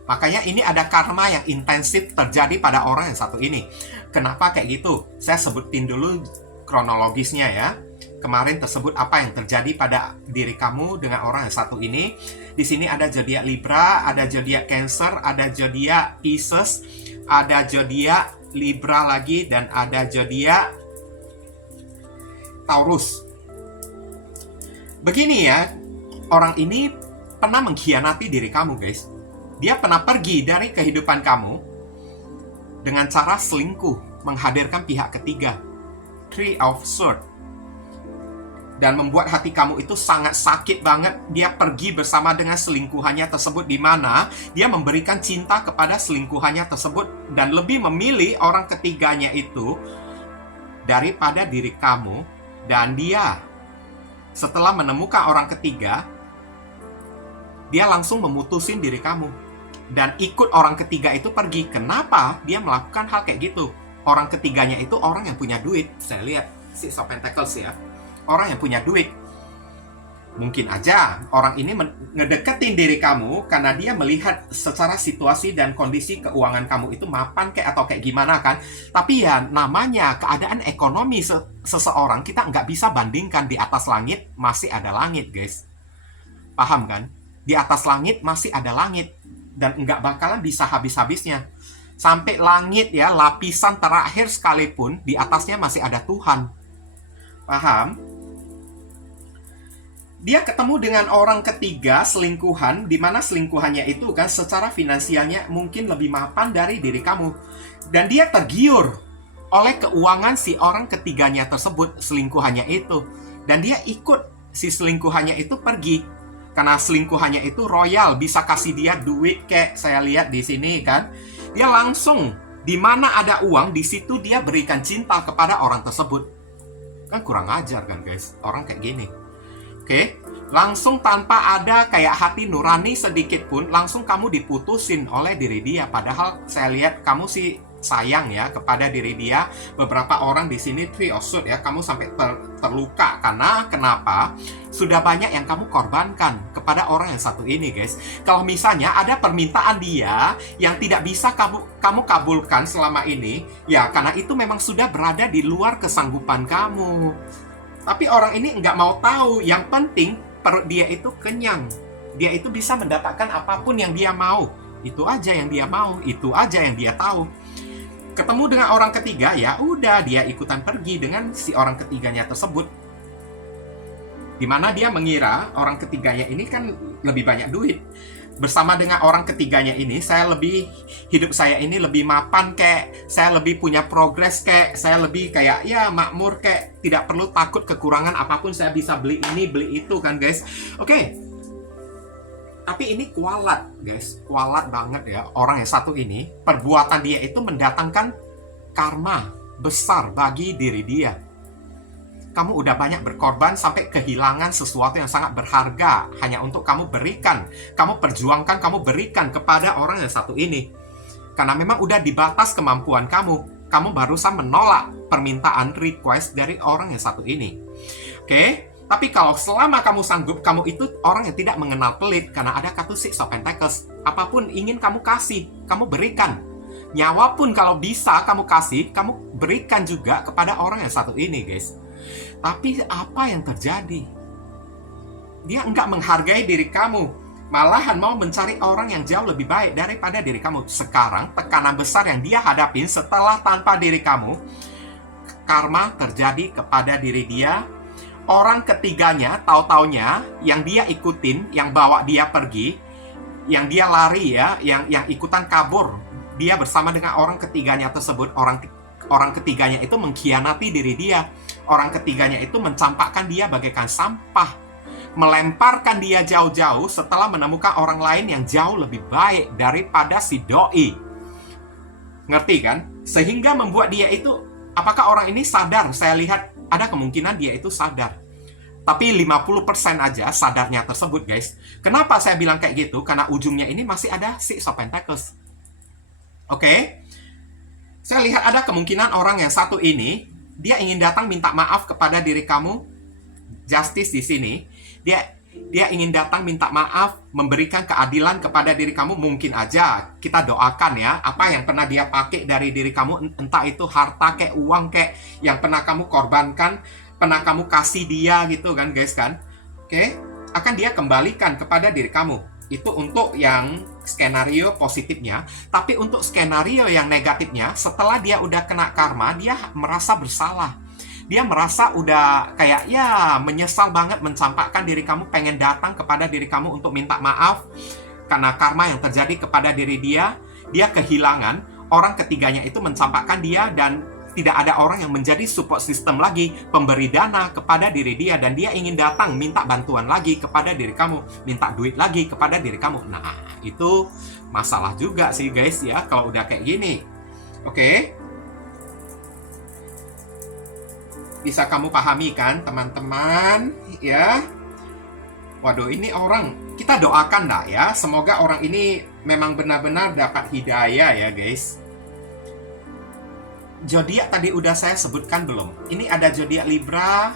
Makanya ini ada karma yang intensif terjadi pada orang yang satu ini. Kenapa kayak gitu? Saya sebutin dulu kronologisnya ya. Kemarin tersebut apa yang terjadi pada diri kamu dengan orang yang satu ini. Di sini ada zodiak Libra, ada zodiak Cancer, ada zodiak Pisces, ada zodiak Libra lagi, dan ada zodiak Taurus. Begini ya, orang ini pernah mengkhianati diri kamu guys. Dia pernah pergi dari kehidupan kamu dengan cara selingkuh, menghadirkan pihak ketiga, Three of Swords, dan membuat hati kamu itu sangat sakit banget. Dia pergi bersama dengan selingkuhannya tersebut, di mana dia memberikan cinta kepada selingkuhannya tersebut dan lebih memilih orang ketiganya itu daripada diri kamu. Dan dia setelah menemukan orang ketiga, dia langsung memutusin diri kamu dan ikut orang ketiga itu pergi. Kenapa dia melakukan hal kayak gitu? Orang ketiganya itu orang yang punya duit. Saya lihat Six of Pentacles ya, orang yang punya duit. Mungkin aja orang ini ngedeketin diri kamu karena dia melihat secara situasi dan kondisi keuangan kamu itu mapan kayak atau kayak gimana kan. Tapi ya namanya keadaan ekonomi seseorang, kita nggak bisa bandingkan. Di atas langit masih ada langit guys. Paham kan? Di atas langit masih ada langit. Dan nggak bakalan bisa habis-habisnya. Sampai langit ya, lapisan terakhir sekalipun, di atasnya masih ada Tuhan. Paham? Dia ketemu dengan orang ketiga, selingkuhan, di mana selingkuhannya itu kan secara finansialnya mungkin lebih mapan dari diri kamu. Dan dia tergiur oleh keuangan si orang ketiganya tersebut, selingkuhannya itu. Dan dia ikut si selingkuhannya itu pergi. Karena selingkuhannya itu royal, bisa kasih dia duit kayak saya lihat di sini kan. Dia langsung, di mana ada uang, di situ dia berikan cinta kepada orang tersebut. Kan kurang ajar kan guys, orang kayak gini. Oke, langsung tanpa ada kayak hati nurani sedikit pun, langsung kamu diputusin oleh diri dia. Padahal saya lihat kamu sih sayang ya kepada diri dia. Beberapa orang di sini Three of Swords ya, kamu sampai terluka karena kenapa? Sudah banyak yang kamu korbankan kepada orang yang satu ini guys. Kalau misalnya ada permintaan dia yang tidak bisa kamu kabulkan selama ini, ya karena itu memang sudah berada di luar kesanggupan kamu. Tapi orang ini nggak mau tahu. Yang penting perut dia itu kenyang. Dia itu bisa mendapatkan apapun yang dia mau. Itu aja yang dia mau. Itu aja yang dia tahu. Ketemu dengan orang ketiga, ya udah dia ikutan pergi dengan si orang ketiganya tersebut. Dimana dia mengira orang ketiganya ini kan lebih banyak duit. Bersama dengan orang ketiganya ini, hidup saya ini lebih mapan kayak, saya lebih punya progres kayak, saya lebih kayak ya makmur kayak, tidak perlu takut kekurangan apapun, saya bisa beli ini, beli itu kan guys. Oke. Tapi ini kualat guys, kualat banget ya orang yang satu ini. Perbuatan dia itu mendatangkan karma besar bagi diri dia. Kamu udah banyak berkorban sampai kehilangan sesuatu yang sangat berharga hanya untuk kamu berikan, kamu perjuangkan, kamu berikan kepada orang yang satu ini. Karena memang udah di batas kemampuan kamu. Kamu barusan menolak permintaan request dari orang yang satu ini. Oke? Tapi kalau selama kamu sanggup, kamu itu orang yang tidak mengenal pelit. Karena ada kartu Six of Pentacles. Apapun ingin kamu kasih, kamu berikan. Nyawa pun kalau bisa kamu kasih, kamu berikan juga kepada orang yang satu ini guys. Tapi apa yang terjadi? Dia enggak menghargai diri kamu, malahan mau mencari orang yang jauh lebih baik daripada diri kamu. Sekarang tekanan besar yang dia hadapin setelah tanpa diri kamu, karma terjadi kepada diri dia. Orang ketiganya, tahu-taunya yang dia ikutin, yang bawa dia pergi, yang dia lari ya, yang ikutan kabur, dia bersama dengan orang ketiganya tersebut. Orang ketiganya itu mengkhianati diri dia. Orang ketiganya itu mencampakkan dia bagaikan sampah. melemparkan dia jauh-jauh setelah menemukan orang lain yang jauh lebih baik daripada si doi. Ngerti kan? Sehingga membuat dia itu, apakah orang ini sadar? Saya lihat ada kemungkinan dia itu sadar. Tapi 50% aja sadarnya tersebut, guys. Kenapa saya bilang kayak gitu? Karena ujungnya ini masih ada Six of Pentacles. Oke? Saya lihat ada kemungkinan orang yang satu ini, dia ingin datang minta maaf kepada diri kamu. Justice di sini. Dia ingin datang minta maaf, memberikan keadilan kepada diri kamu. Mungkin aja kita doakan ya, apa yang pernah dia pakai dari diri kamu, entah itu harta kayak uang kayak yang pernah kamu korbankan, pernah kamu kasih dia gitu kan guys kan. Oke, akan dia kembalikan kepada diri kamu. Itu untuk yang skenario positifnya. Tapi untuk skenario yang negatifnya, setelah dia udah kena karma, dia merasa bersalah. Dia merasa udah kayak ya menyesal banget mencampakkan diri kamu, pengen datang kepada diri kamu untuk minta maaf karena karma yang terjadi kepada diri dia. Dia kehilangan orang ketiganya itu mencampakkan dia, dan tidak ada orang yang menjadi support system lagi, pemberi dana kepada diri dia, dan dia ingin datang minta bantuan lagi kepada diri kamu, minta duit lagi kepada diri kamu. Nah, itu masalah juga sih guys ya kalau udah kayak gini. Oke? Bisa kamu pahami kan teman-teman ya? Waduh, ini orang, kita doakan dah ya, semoga orang ini memang benar-benar dapat hidayah ya guys. Zodiak tadi udah saya sebutkan belum? Ini ada zodiak Libra,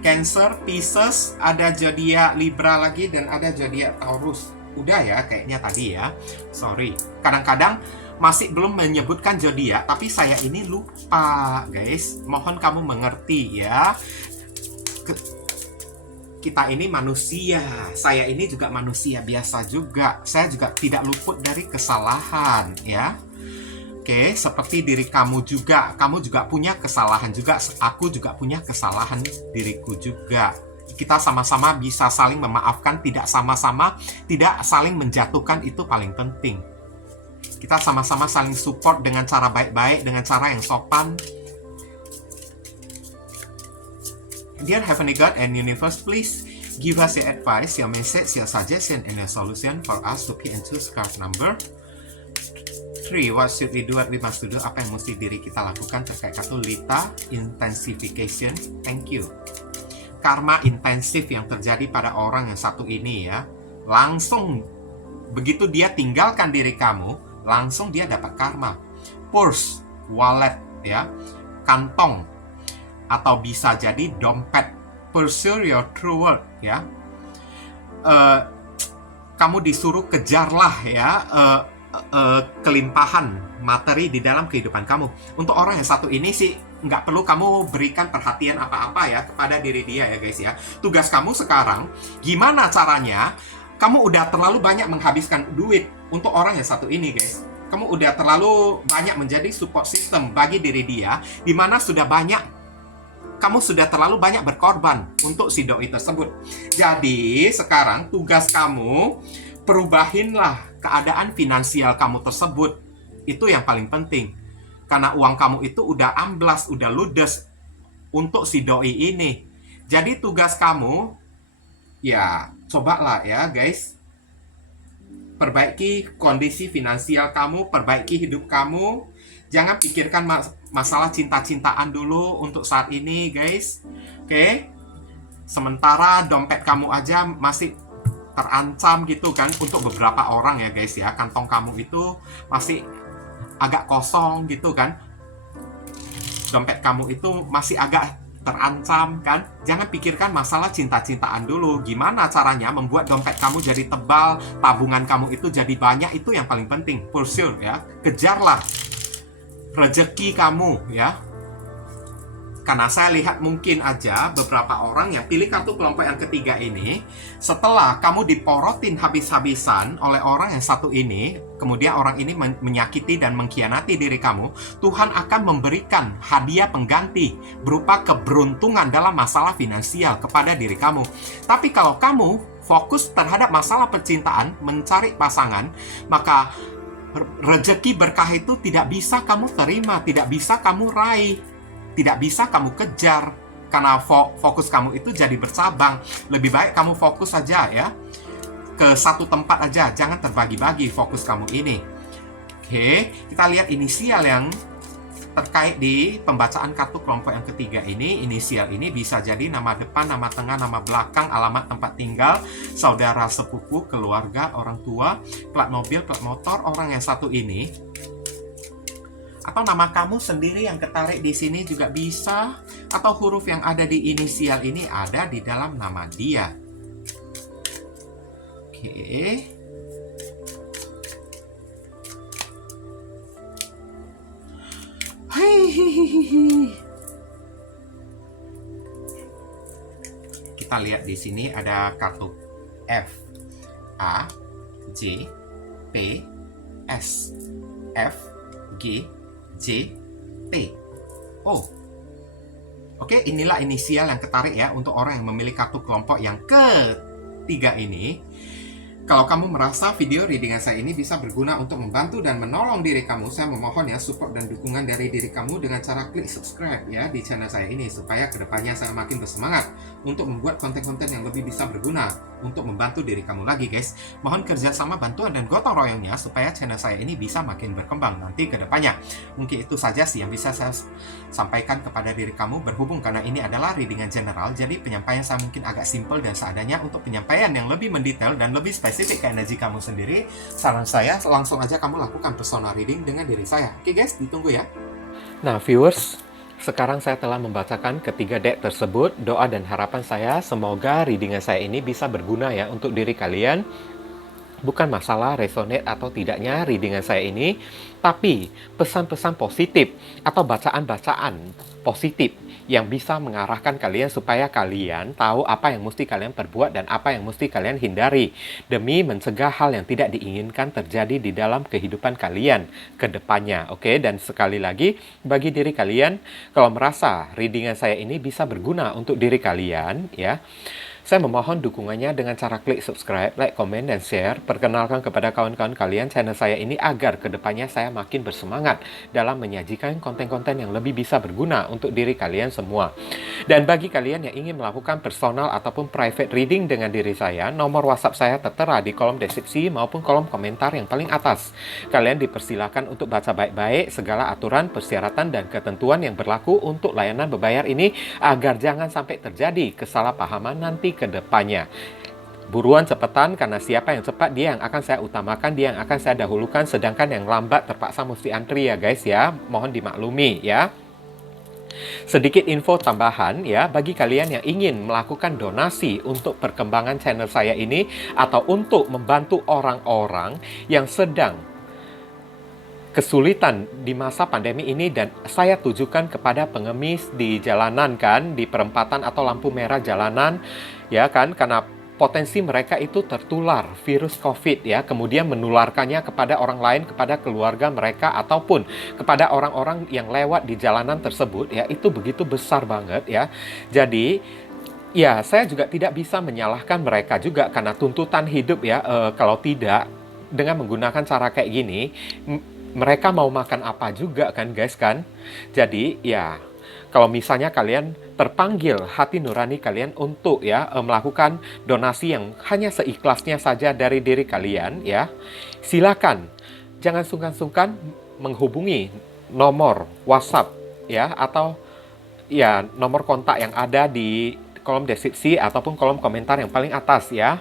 Cancer, Pisces, ada zodiak Libra lagi, dan ada zodiak Taurus. Udah ya kayaknya tadi ya. Sorry. Kadang-kadang masih belum menyebutkan zodiak, tapi saya ini lupa, guys. Mohon kamu mengerti ya. Kita ini manusia. Saya ini juga manusia biasa juga. Saya juga tidak luput dari kesalahan ya. Oke, seperti diri kamu juga. Kamu juga punya kesalahan juga. Aku juga punya kesalahan diriku juga. Kita sama-sama bisa saling memaafkan, tidak saling menjatuhkan, itu paling penting. Kita sama-sama saling support dengan cara baik-baik, dengan cara yang sopan. Dear Heavenly God and Universe, please give us your advice, your message, your suggestion, and your solution for us to pick and choose card number 3. What should we do? What we must do? Apa yang mesti diri kita lakukan terkait kartu Lita Intensification? Thank you. Karma intensif yang terjadi pada orang yang satu ini ya. Langsung begitu dia tinggalkan diri kamu, langsung dia dapat karma. Purse, wallet ya, kantong, atau bisa jadi dompet. Pursue your true worth ya. Kamu disuruh kejarlah ya kelimpahan materi di dalam kehidupan kamu. Untuk orang yang satu ini sih nggak perlu kamu berikan perhatian apa-apa ya kepada diri dia ya guys ya. Tugas kamu sekarang, gimana caranya kamu udah terlalu banyak menghabiskan duit untuk orang yang satu ini guys. Kamu udah terlalu banyak menjadi support system bagi diri dia, dimana kamu sudah terlalu banyak berkorban untuk si doi tersebut. Jadi sekarang tugas kamu, perubahinlah keadaan finansial kamu tersebut. Itu yang paling penting. Karena uang kamu itu udah amblas, udah ludes untuk si doi ini. Jadi tugas kamu, ya cobalah ya guys. Perbaiki kondisi finansial kamu, perbaiki hidup kamu. Jangan pikirkan masalah cinta-cintaan dulu untuk saat ini guys. Oke? Sementara dompet kamu aja masih terancam gitu kan, untuk beberapa orang ya guys ya, kantong kamu itu masih agak kosong gitu kan, dompet kamu itu masih agak terancam kan. Jangan pikirkan masalah cinta-cintaan dulu. Gimana caranya membuat dompet kamu jadi tebal, tabungan kamu itu jadi banyak, itu yang paling penting. Pursue ya, kejarlah rezeki kamu ya. Karena saya lihat mungkin aja beberapa orang yang pilih kartu kelompok yang ketiga ini, setelah kamu diporotin habis-habisan oleh orang yang satu ini, kemudian orang ini menyakiti dan mengkhianati diri kamu, Tuhan akan memberikan hadiah pengganti berupa keberuntungan dalam masalah finansial kepada diri kamu. Tapi kalau kamu fokus terhadap masalah percintaan, mencari pasangan, maka rezeki berkah itu tidak bisa kamu terima, tidak bisa kamu raih, tidak bisa kamu kejar. karena fokus kamu itu jadi bercabang. Lebih baik kamu fokus saja ya ke satu tempat aja, jangan terbagi-bagi fokus kamu ini. Oke, kita lihat inisial yang terkait di pembacaan kartu kelompok yang ketiga ini. Inisial ini bisa jadi nama depan, nama tengah, nama belakang, alamat tempat tinggal, saudara sepupu, keluarga, orang tua, plat mobil, plat motor orang yang satu ini. Atau nama kamu sendiri yang ketarik di sini juga bisa, atau huruf yang ada di inisial ini ada di dalam nama dia. Oke. Kita lihat di sini ada kartu F, A, J, P, S, F, G, J, T, O. Oke, inilah inisial yang ketarik ya untuk orang yang memilih kartu kelompok yang ketiga ini. Kalau kamu merasa video readingan saya ini bisa berguna untuk membantu dan menolong diri kamu, saya memohon ya support dan dukungan dari diri kamu dengan cara klik subscribe ya di channel saya ini, supaya kedepannya saya makin bersemangat untuk membuat konten-konten yang lebih bisa berguna untuk membantu diri kamu lagi guys. Mohon kerjasama, bantuan, dan gotong royongnya supaya channel saya ini bisa makin berkembang nanti kedepannya. Mungkin itu saja sih yang bisa saya sampaikan kepada diri kamu, berhubung karena ini adalah readingan general, jadi penyampaian saya mungkin agak simple dan seadanya. Untuk penyampaian yang lebih mendetail dan lebih spesifik ke energi kamu sendiri, saran saya langsung aja kamu lakukan personal reading dengan diri saya. Oke guys, ditunggu ya. Nah viewers, sekarang saya telah membacakan ketiga deck tersebut. Doa dan harapan saya semoga readingan saya ini bisa berguna ya untuk diri kalian. Bukan masalah resonate atau tidaknya readingan saya ini, tapi pesan-pesan positif atau bacaan-bacaan positif yang bisa mengarahkan kalian supaya kalian tahu apa yang mesti kalian perbuat dan apa yang mesti kalian hindari demi mencegah hal yang tidak diinginkan terjadi di dalam kehidupan kalian ke depannya. Oke, dan sekali lagi bagi diri kalian, kalau merasa readingan saya ini bisa berguna untuk diri kalian ya, saya memohon dukungannya dengan cara klik subscribe, like, komen, dan share. Perkenalkan kepada kawan-kawan kalian channel saya ini agar kedepannya saya makin bersemangat dalam menyajikan konten-konten yang lebih bisa berguna untuk diri kalian semua. Dan bagi kalian yang ingin melakukan personal ataupun private reading dengan diri saya, nomor WhatsApp saya tertera di kolom deskripsi maupun kolom komentar yang paling atas. Kalian dipersilakan untuk baca baik-baik segala aturan, persyaratan, dan ketentuan yang berlaku untuk layanan berbayar ini agar jangan sampai terjadi kesalahpahaman nanti ke depannya. Buruan cepetan, karena siapa yang cepat dia yang akan saya utamakan, dia yang akan saya dahulukan, sedangkan yang lambat terpaksa mesti antri ya guys ya. Mohon dimaklumi ya. Sedikit info tambahan ya, bagi kalian yang ingin melakukan donasi untuk perkembangan channel saya ini atau untuk membantu orang-orang yang sedang kesulitan di masa pandemi ini, dan saya tujukan kepada pengemis di jalanan kan, di perempatan atau lampu merah jalanan ya kan, karena potensi mereka itu tertular virus COVID ya, kemudian menularkannya kepada orang lain, kepada keluarga mereka ataupun kepada orang-orang yang lewat di jalanan tersebut ya, itu begitu besar banget ya. Jadi ya, saya juga tidak bisa menyalahkan mereka juga karena tuntutan hidup ya. Kalau tidak dengan menggunakan cara kayak gini, mereka mau makan apa juga kan guys kan. Jadi ya, kalau misalnya kalian terpanggil hati nurani kalian untuk ya melakukan donasi yang hanya seikhlasnya saja dari diri kalian ya, silakan jangan sungkan-sungkan menghubungi nomor WhatsApp ya, atau ya nomor kontak yang ada di kolom deskripsi ataupun kolom komentar yang paling atas ya.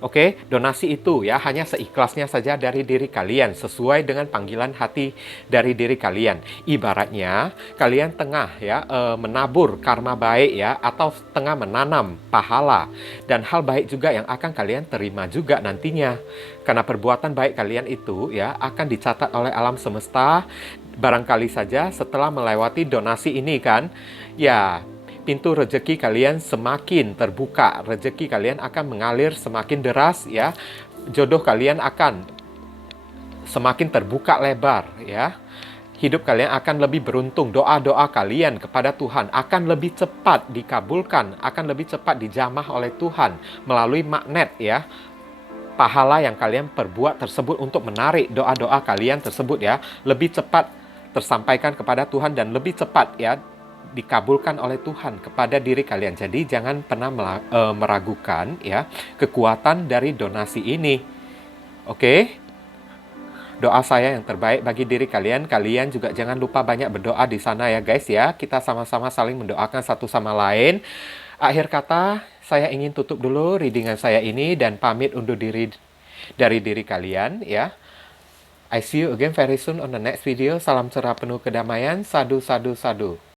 Oke, donasi itu ya hanya seikhlasnya saja dari diri kalian, sesuai dengan panggilan hati dari diri kalian. Ibaratnya kalian tengah ya menabur karma baik ya, atau tengah menanam pahala dan hal baik juga yang akan kalian terima juga nantinya. Karena perbuatan baik kalian itu ya akan dicatat oleh alam semesta. Barangkali saja setelah melewati donasi ini kan, ya pintu rezeki kalian semakin terbuka, rezeki kalian akan mengalir semakin deras ya, jodoh kalian akan semakin terbuka lebar ya, hidup kalian akan lebih beruntung, doa-doa kalian kepada Tuhan akan lebih cepat dikabulkan, akan lebih cepat dijamah oleh Tuhan melalui magnet ya, pahala yang kalian perbuat tersebut untuk menarik doa-doa kalian tersebut ya, lebih cepat tersampaikan kepada Tuhan dan lebih cepat ya dikabulkan oleh Tuhan kepada diri kalian. Jadi jangan pernah meragukan ya kekuatan dari donasi ini. Oke? Doa saya yang terbaik bagi diri kalian. Kalian juga jangan lupa banyak berdoa di sana ya guys ya. Kita sama-sama saling mendoakan satu sama lain. Akhir kata, saya ingin tutup dulu readingan saya ini dan pamit undur diri dari diri kalian ya. I see you again very soon on the next video. Salam cerah penuh kedamaian. Sadu, sadu, sadu.